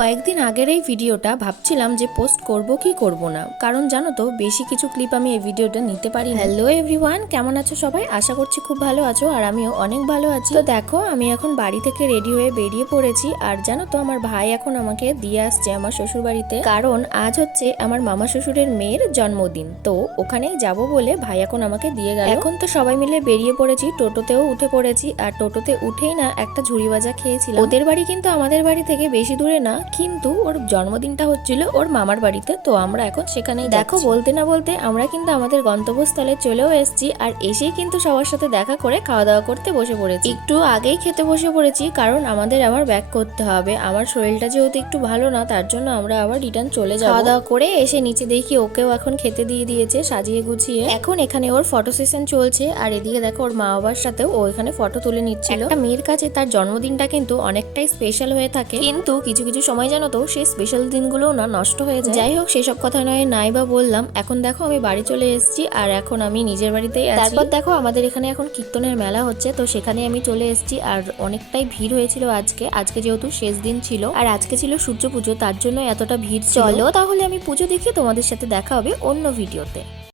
কয়েকদিন আগের এই ভিডিওটা ভাবছিলাম যে পোস্ট করব কি করব না, কারণ জানো তো বেশি কিছু ক্লিপ আমি এই ভিডিওটা নিতে পারি। হ্যালো এভরিওয়ান, কেমন আছো সবাই? আশা করছি খুব ভালো আছো, আর আমিও অনেক ভালো আছি। তো দেখো, আমি এখন বাড়ি থেকে রেডি হয়ে বেরিয়ে পড়েছি। আর জানো তো আমার ভাই এখন আমাকে দিয়ে আসছে আমার শ্বশুর বাড়িতে, কারণ আজ হচ্ছে আমার মামা শ্বশুরের মেয়ের জন্মদিন। তো ওখানেই যাব বলে ভাই এখন আমাকে দিয়ে গেল। এখন তো সবাই মিলে বেরিয়ে পড়েছি, টোটোতেও উঠে পড়েছি। আর টোটোতে উঠেই না একটা ঝুড়ি ভাজা খেয়েছিলাম। ওদের বাড়ি কিন্তু আমাদের বাড়ি থেকে বেশি দূরে না, কিন্তু ওর জন্মদিনটা হচ্ছিল ওর মামার বাড়িতে। তো আমরা এখন সেখানেই দেখো, বলতে না বলতে আমরা কিন্তু আমাদের গন্তব্যস্থলে চলেও এসেছি। আর এসেই কিন্তু সবার সাথে দেখা করে খাওয়া দাওয়া করতে বসে পড়েছি। একটু আগেই খেতে বসে পড়েছি, কারণ আমাদের আবার ব্যাক করতে হবে। আমার শরীরটা যেহেতু একটু ভালো না, তার জন্য আমরা আবার রিটার্ন চলে যাবো। খাওয়া দাওয়া করে এসে নিচে দেখি ওকেও এখন খেতে দিয়ে দিয়েছে সাজিয়ে গুছিয়ে। এখন এখানে ওর ফটো সেশন চলছে, আর এদিকে দেখো ওর মা বাবার সাথে ও এখানে ফটো তুলে নিচ্ছিল। একটা মেয়ের কাছে তার জন্মদিনটা কিন্তু অনেকটাই স্পেশাল হয়ে থাকে, কিন্তু কিছু কিছু সময় জানো তো সেই স্পেশাল দিনগুলো না নষ্ট হয়ে যায়। যাই হোক, সেসব কথা নয় নাই বা বললাম। এখন দেখো আমি বাড়ি চলে এসেছি, আর এখন আমি নিজের বাড়িতেই আছি। তারপর দেখো আমাদের এখানে এখন কীর্তনের মেলা হচ্ছে, তো সেখানে আমি চলে এসেছি। আর অনেকটাই ভিড় হয়েছিল আজকে যেহেতু শেষ দিন ছিল, আর আজকে ছিল সূর্য পুজো, তার জন্য এতটা ভিড় ছিল। চলো তাহলে আমি পুজো দেখি, তোমাদের সাথে দেখা হবে অন্য ভিডিওতে।